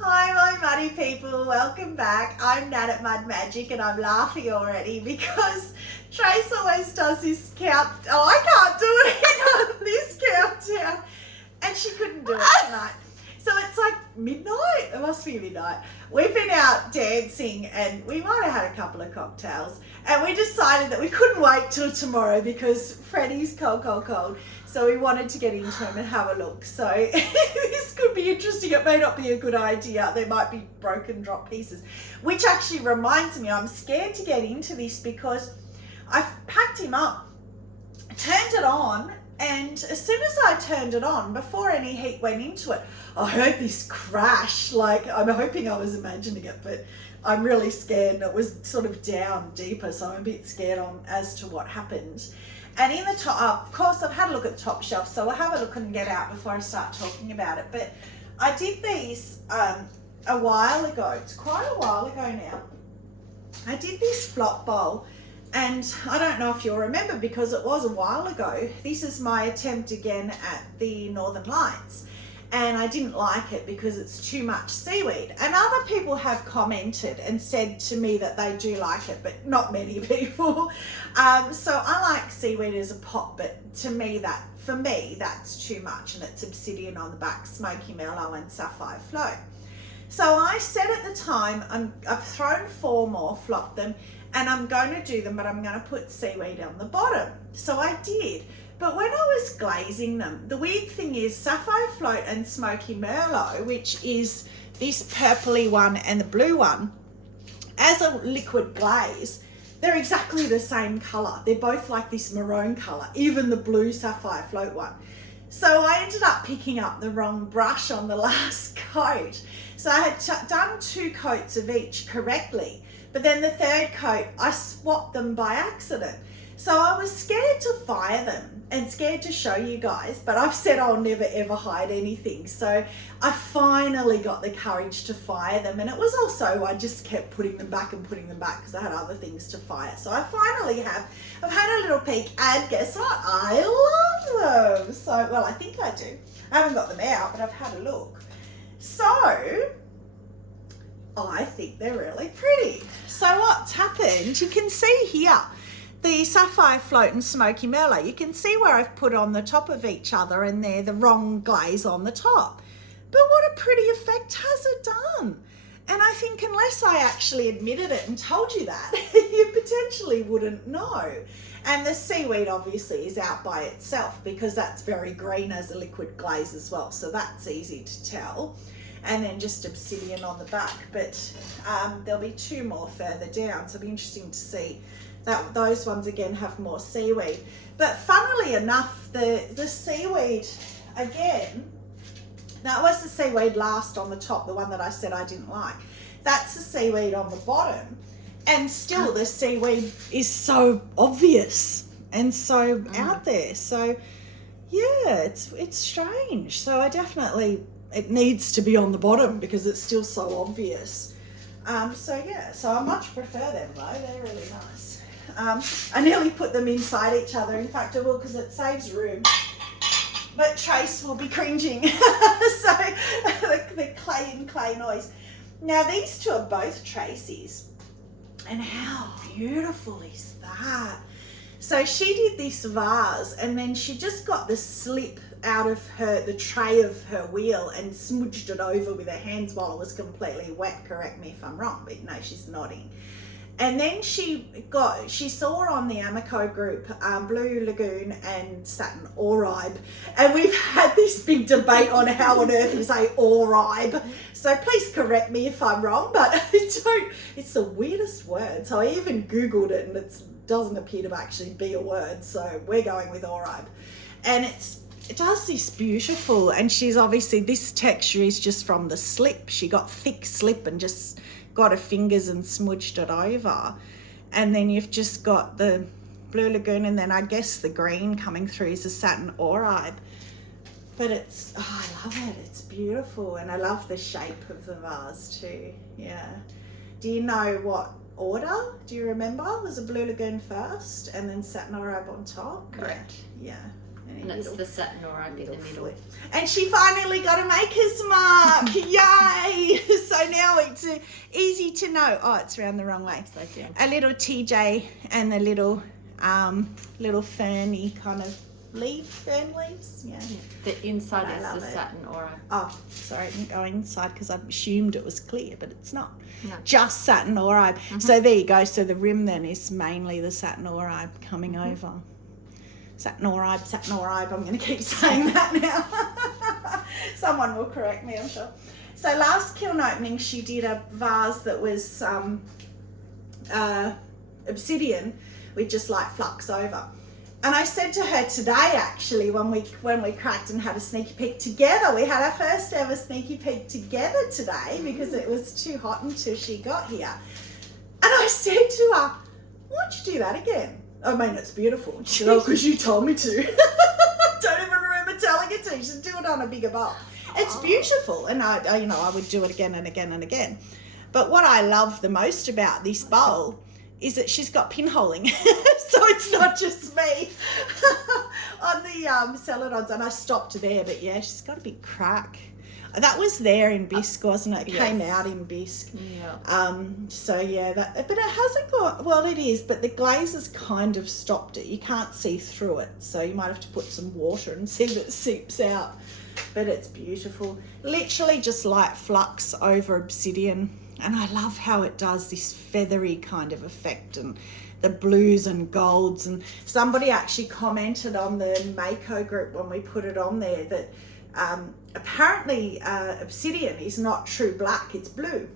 Hi, my muddy people. Welcome back. I'm Nat at Mud Magic, and I'm laughing already because Trace always does this count. Oh, I can't do it. This countdown, and she couldn't do it tonight. So it's like midnight. It must be midnight. We've been out dancing, and we might have had a couple of cocktails, and we decided that we couldn't wait till tomorrow because Freddie's cold. So we wanted to get into him and have a look. So this could be interesting. It may not be a good idea. There might be broken drop pieces, which actually reminds me, I'm scared to get into this because I've packed him up, turned it on, and as soon as I turned it on, before any heat went into it, I heard this crash. Like, I'm hoping I was imagining it, but I'm really scared, and it was sort of down deeper, so I'm a bit scared as to what happened. And in the top, of course, I've had a look at the top shelf, so I'll have a look and get out before I start talking about it. But I did these a while ago. It's quite a while ago now. I did this flop bowl, and I don't know if you'll remember because it was a while ago. This is my attempt again at the Northern Lights. And I didn't like it because it's too much seaweed. And other people have commented and said to me that they do like it, but not many people. So I like seaweed as a pot, but for me, that's too much. And it's Obsidian on the back, Smoky Mellow and Sapphire Float. So I said at the time, I've thrown 4 more, flopped them, and I'm going to do them, but I'm going to put seaweed on the bottom. So I did. But when I was glazing them, the weird thing is Sapphire Float and Smoky Merlot, which is this purpley one and the blue one, as a liquid glaze, they're exactly the same colour. They're both like this maroon colour, even the blue Sapphire Float one. So I ended up picking up the wrong brush on the last coat. So I had done 2 coats of each correctly, but then the 3rd coat, I swapped them by accident. So I was scared to fire them and scared to show you guys, but I've said I'll never ever hide anything. So I finally got the courage to fire them, and it was also, I just kept putting them back because I had other things to fire. So I finally I've had a little peek, and guess what? I love them. So, well, I think I do. I haven't got them out, but I've had a look. So I think they're really pretty. So what's happened, you can see here, the Sapphire Float and Smoky Merlot, you can see where I've put on the top of each other and they're the wrong glaze on the top. But what a pretty effect has it done? And I think unless I actually admitted it and told you that, you potentially wouldn't know. And the seaweed obviously is out by itself because that's very green as a liquid glaze as well. So that's easy to tell. And then just Obsidian on the back. But there'll be 2 more further down. So it'll be interesting to see. Those ones again have more seaweed, but funnily enough, the seaweed again, that was the seaweed last on the top, the one that I said I didn't like. That's the seaweed on the bottom, and still the seaweed is so obvious and so out there. So yeah, it's strange. So it needs to be on the bottom because it's still so obvious. So I much prefer them though. They're really nice. I nearly put them inside each other. In fact, I will because it saves room. But Trace will be cringing. So the clay noise. Now these 2 are both Tracy's. And how beautiful is that? So she did this vase and then she just got the slip out of the tray of her wheel and smudged it over with her hands while it was completely wet. Correct me if I'm wrong, but no, she's nodding. And then she saw on the Amaco group Blue Lagoon and Satin Oribe, and we've had this big debate on how on earth you say Oribe. So please correct me if I'm wrong, but it's the weirdest word. So I even Googled it, and it doesn't appear to actually be a word. So we're going with Oribe, and it does this beautiful. And she's obviously, this texture is just from the slip. She got thick slip and just got her fingers and smudged it over, and then you've just got the Blue Lagoon, and then I guess the green coming through is the Satin Oribe. But I love it. It's beautiful, and I love the shape of the vase too. Yeah. Do you know what order? Do you remember? Was it Blue Lagoon first, and then Satin Oribe on top? Correct. Yeah. And it's the Satin Oribe in the middle. And she finally got a maker's mark. Yay! easy to know. Oh, it's around the wrong way. A little TJ and the little ferny kind of fern leaves. Yeah. The inside is the satin aura. Oh, sorry, I didn't go inside because I assumed it was clear, but it's not. No. Just satin auride. So there you go. So the rim then is mainly the satin auride coming over. Satin auride. I'm going to keep saying that now. Someone will correct me, I'm sure. So last kiln opening, she did a vase that was obsidian with just like flux over. And I said to her today, actually, when we cracked and had a sneaky peek together, we had our first ever sneaky peek together today because it was too hot until she got here. And I said to her, why'd you do that again? I mean, it's beautiful. She said, oh, because you told me to. Don't even remember telling her to. She said, do it on a bigger bowl. It's beautiful. And I would do it again and again and again. But what I love the most about this bowl is that she's got pinholing. So it's not just me on the celadons. And I stopped there, but yeah, she's got a big crack. That was there in bisque, wasn't it? It came out in bisque. Yeah. So yeah, but it hasn't got, well, it is, but the glaze has kind of stopped it. You can't see through it. So you might have to put some water and see if it seeps out. But it's beautiful. Literally just like flux over obsidian. And I love how it does this feathery kind of effect and the blues and golds. And somebody actually commented on the Mayco group when we put it on there that apparently obsidian is not true black, it's blue.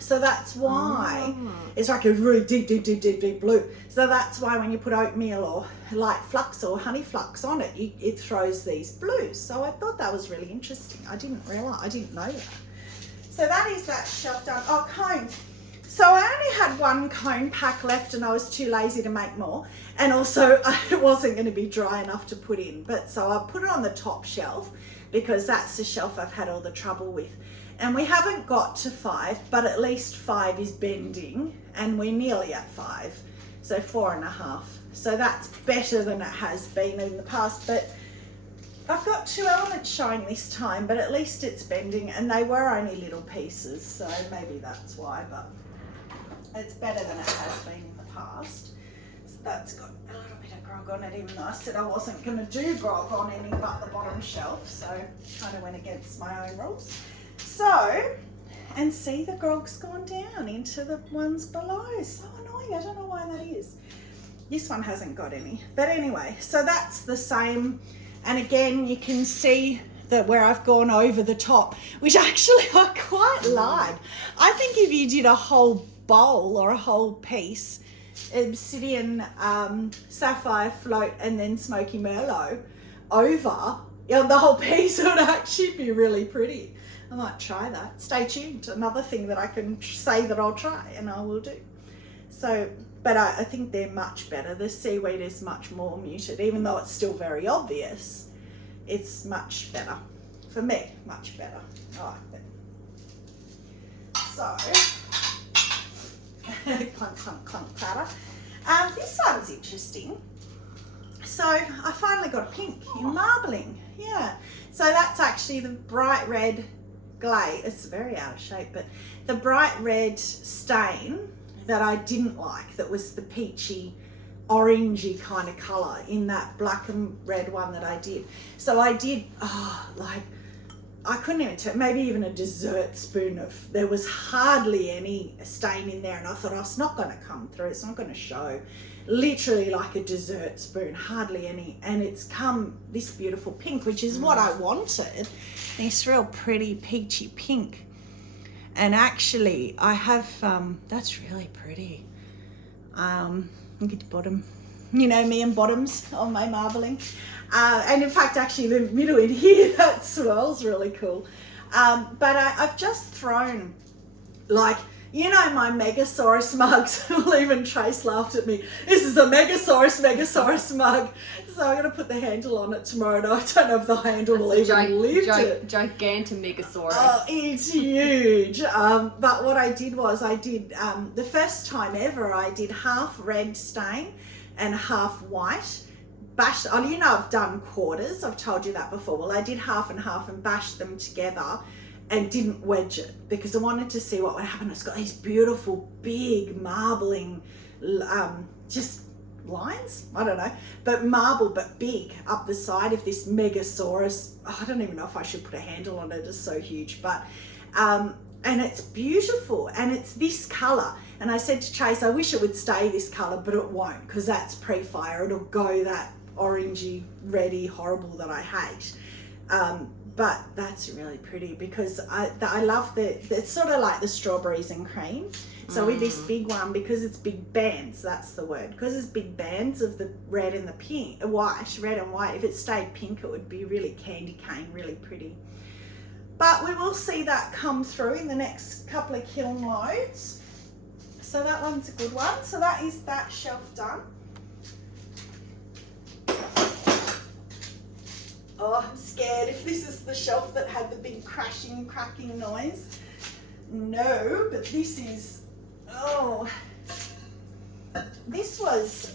So that's why it's like a really deep blue. So that's why when you put oatmeal or light flux or honey flux on it, it throws these blues. So I thought that was really interesting. I didn't know that. So that is that shelf done. Oh, cones. So I only had one cone pack left and I was too lazy to make more. And also it wasn't going to be dry enough to put in. But so I put it on the top shelf because that's the shelf I've had all the trouble with. And we haven't got to 5, but at least 5 is bending and we're nearly at 5. So 4.5. So that's better than it has been in the past. But I've got 2 elements showing this time, but at least it's bending and they were only little pieces. So maybe that's why, but it's better than it has been in the past. So that's got a little bit of grog on it, even though I said I wasn't going to do grog on any but the bottom shelf. So kind of went against my own rules. So, and see the grog's gone down into the ones below. So annoying, I don't know why that is. This one hasn't got any. But anyway, so that's the same. And again, you can see that where I've gone over the top, which actually I quite like. I think if you did a whole bowl or a whole piece, obsidian, sapphire float, and then smoky merlot over, the whole piece would actually be really pretty. I might try that. Stay tuned. Another thing that I can say that I'll try and I will do. So, but I think they're much better. The seaweed is much more muted, even though it's still very obvious. It's much better. For me, much better. I like it. So, clunk, clunk, clunk clatter. This one's interesting. So I finally got a pink in marbling. Yeah. So that's actually the bright red glaze. It's very out of shape, but the bright red stain that I didn't like, that was the peachy, orangey kind of colour in that black and red one that I did. So I did, I couldn't even tell, maybe even a dessert spoon of, there was hardly any stain in there, and I thought, oh, it's not going to come through, it's not going to show. Literally like a dessert spoon, hardly any, and it's come this beautiful pink, which is what I wanted, this real pretty peachy pink. And actually I have, that's really pretty. Look at the bottom, you know me and bottoms on my marbling. And in fact, actually the middle in here, that swirl's really cool. But I've just thrown, like, you know, my Megasaurus mugs. Well, even Trace laughed at me. This is a Megasaurus mug. So I'm going to put the handle on it tomorrow. And I don't know if the handle will even lift it. Gigantic Megasaurus. Oh, it's huge. But what I did was the first time ever, I did half red stain and half white. Bashed, you know, I've done quarters. I've told you that before. Well, I did half and half and bashed them together and didn't wedge it because I wanted to see what would happen. It's got these beautiful big marbling just lines, I don't know, but marble, but big up the side of this Megasaurus. I don't even know if I should put a handle on it, it's so huge, but and it's beautiful, and it's this color. And I said to Chase, I wish it would stay this color, but it won't, because that's pre-fire. It'll go that orangey, reddy, horrible that I hate. But that's really pretty because I love it's sort of like the strawberries and cream. So with this big one, because it's big bands, that's the word, because it's big bands of the red and the pink, white, red and white. If it stayed pink, it would be really candy cane, really pretty. But we will see that come through in the next couple of kiln loads. So that one's a good one. So that is that shelf done. Oh, I'm scared if this is the shelf that had the big crashing, cracking noise. No, but this is, oh, this was,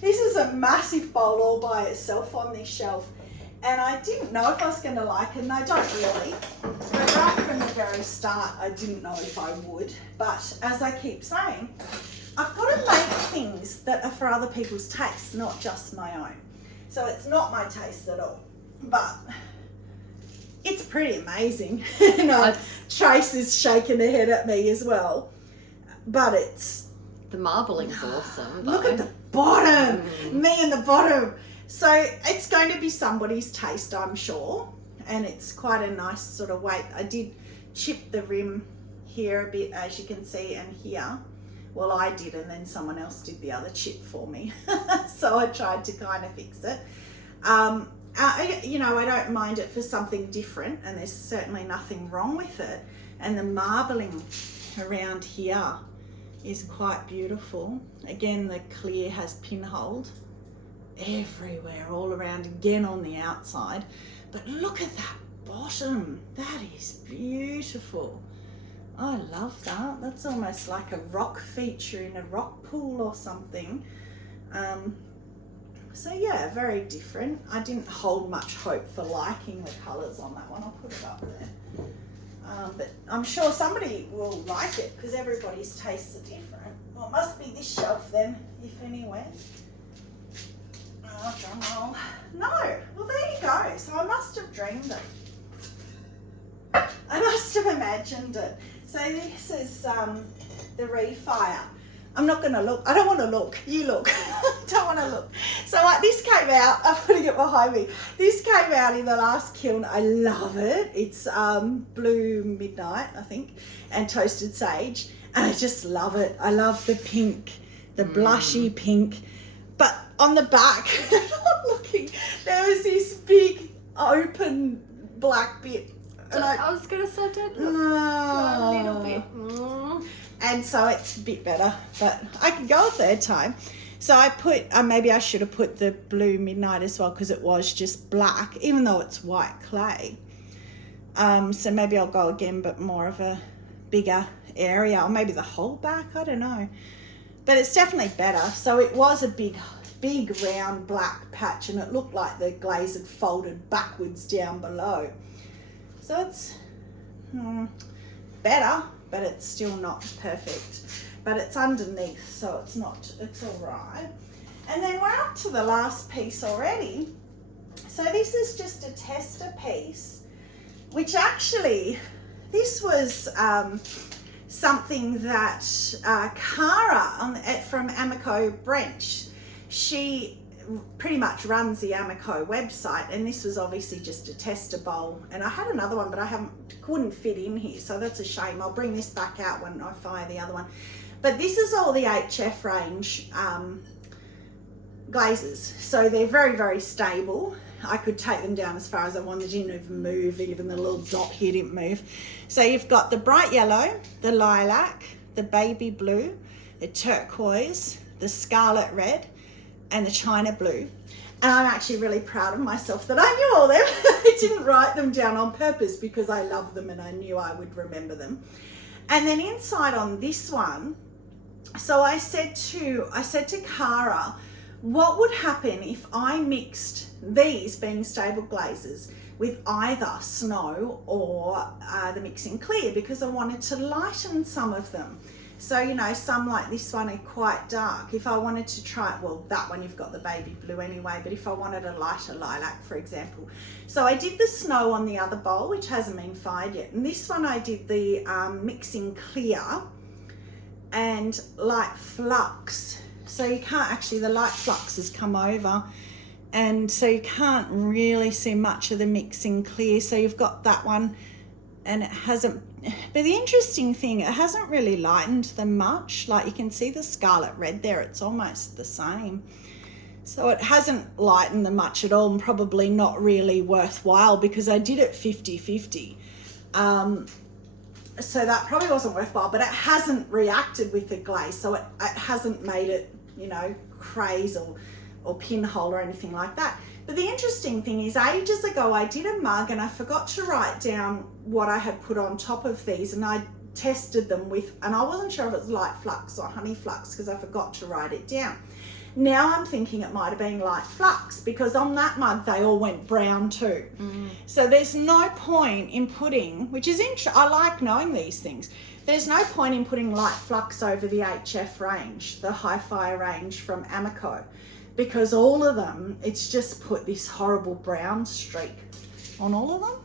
this is a massive bowl all by itself on this shelf. And I didn't know if I was going to like it, and I don't really. But right from the very start, I didn't know if I would. But as I keep saying, I've got to make things that are for other people's tastes, not just my own. So it's not my taste at all. But it's pretty amazing. You know, Trace is shaking her head at me as well. But it's... The marbling's awesome. Look at the bottom. Me in the bottom. So it's going to be somebody's taste, I'm sure. And it's quite a nice sort of weight. I did chip the rim here a bit, as you can see, and here. Well, I did, and then someone else did the other chip for me. So I tried to kind of fix it. You know, I don't mind it for something different, and there's certainly nothing wrong with it. And the marbling around here is quite beautiful. Again, the clear has pinholed everywhere, all around, again on the outside. But look at that bottom. That is beautiful. I love that. That's almost like a rock feature in a rock pool or something. So yeah, very different. I didn't hold much hope for liking the colours on that one. I'll put it up there. But I'm sure somebody will like it because everybody's tastes are different. Well, it must be this shelf then, if anywhere. Oh, drum roll. No. Well, there you go. So I must have dreamed it. I must have imagined it. So this is the refire. I'm not going to look. I don't want to look. You look. Don't want to look. So this came out. I'm putting it behind me. This came out in the last kiln. I love it. It's Blue Midnight, I think, and Toasted Sage. And I just love it. I love the pink, the blushy pink. But on the back, I'm not looking, there was this big open black bit. And I was going to say that. A little bit. And so it's a bit better, but I can go a third time. So I put, maybe I should have put the Blue Midnight as well because it was just black, even though it's white clay. So maybe I'll go again, but more of a bigger area, or maybe the whole back, I don't know. But it's definitely better. So it was a big round black patch, and it looked like the glaze had folded backwards down below. So it's better, but it's still not perfect. But it's underneath, so it's all right. And then we're up to the last piece already. So this is just a tester piece, which actually, this was something that Cara from Amaco Branch, she pretty much runs the Amaco website, and this was obviously just a tester bowl. And I had another one, but couldn't fit in here, so that's a shame. I'll bring this back out when I fire the other one. But this is all the HF range glazes, so they're very, very stable. I could take them down as far as I wanted. They didn't even move, even the little dot here didn't move. So you've got the bright yellow, the lilac, the baby blue, the turquoise, the scarlet red, and the china blue. And I'm actually really proud of myself that I knew all them. I didn't write them down on purpose because I love them and I knew I would remember them. And then inside on this one, so I said to Cara, what would happen if I mixed these, being stable glazes, with either snow or the mixing clear, because I wanted to lighten some of them. So, you know, some like this one are quite dark. If I wanted to try, well, that one you've got the baby blue anyway, but if I wanted a lighter lilac, for example. So I did the snow on the other bowl, which hasn't been fired yet. And this one I did the mixing clear and light flux. So you can't actually, the light flux has come over, and so you can't really see much of the mixing clear. So you've got that one, and it hasn't, but the interesting thing, it hasn't really lightened them much. Like you can see the scarlet red there, it's almost the same. So it hasn't lightened them much at all, and probably not really worthwhile because I did it 50-50. So that probably wasn't worthwhile, but it hasn't reacted with the glaze. So it hasn't made it, you know, craze or pinhole or anything like that. But the interesting thing is, ages ago I did a mug and I forgot to write down what I had put on top of these, and I tested them with, and I wasn't sure if it was light flux or honey flux because I forgot to write it down. Now I'm thinking it might have been light flux, because on that mug they all went brown too. So there's no point in putting, which is interesting, I like knowing these things. There's no point in putting light flux over the HF range, the Hi-Fi range from Amaco, because all of them, it's just put this horrible brown streak on all of them.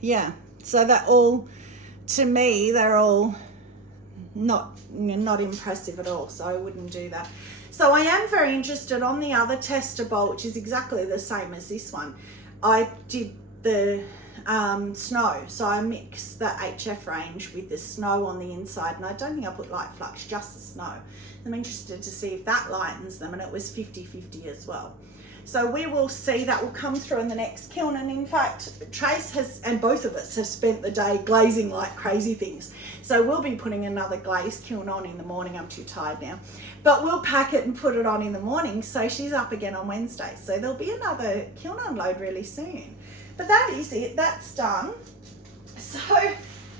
Yeah. So they're all, to me, they're all not impressive at all. So I wouldn't do that. So I am very interested on the other tester bowl, which is exactly the same as this one. I did the snow, so I mixed the HF range with the snow on the inside, and I don't think I put light flux, just the snow. I'm interested to see if that lightens them, and it was 50-50 as well. So we will see, that will come through in the next kiln. And in fact, Trace has, and both of us have spent the day glazing like crazy things. So we'll be putting another glaze kiln on in the morning. I'm too tired now, but we'll pack it and put it on in the morning. So she's up again on Wednesday. So there'll be another kiln unload really soon. But that is it, that's done. So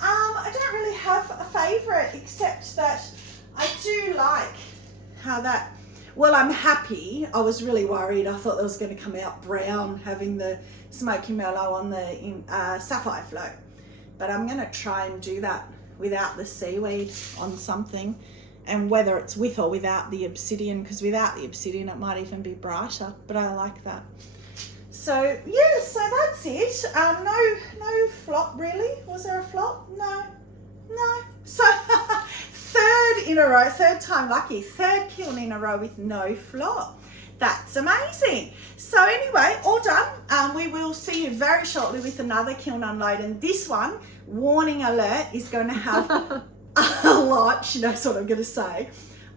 I don't really have a favourite, except that I do like how that, well, I'm happy. I was really worried. I thought that was going to come out brown, having the smoky mellow on the sapphire float. But I'm going to try and do that without the seaweed on something, and whether it's with or without the obsidian, because without the obsidian it might even be brighter, but I like that. So yeah, so that's it. No flop really. Was there a flop? No. So third time lucky, third kiln in a row with no flop. That's amazing. So anyway, all done. We will see you very shortly with another kiln unload, and this one, warning alert, is going to have a lot, she knows what I'm going to say,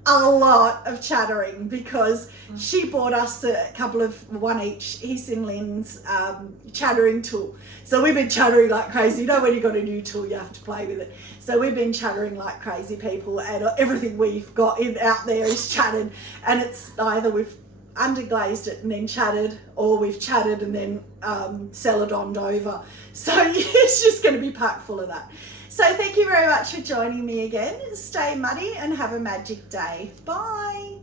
a lot of chattering, because she bought us a couple of one each His and Lynn's chattering tool. So we've been chattering like crazy. You know, when you got a new tool, you have to play with it. So we've been chattering like crazy people, and everything we've got out there is chatted, and it's either we've underglazed it and then chatted, or we've chatted and then celadoned over. So it's just going to be packed full of that. So thank you very much for joining me again. Stay muddy and have a magic day. Bye.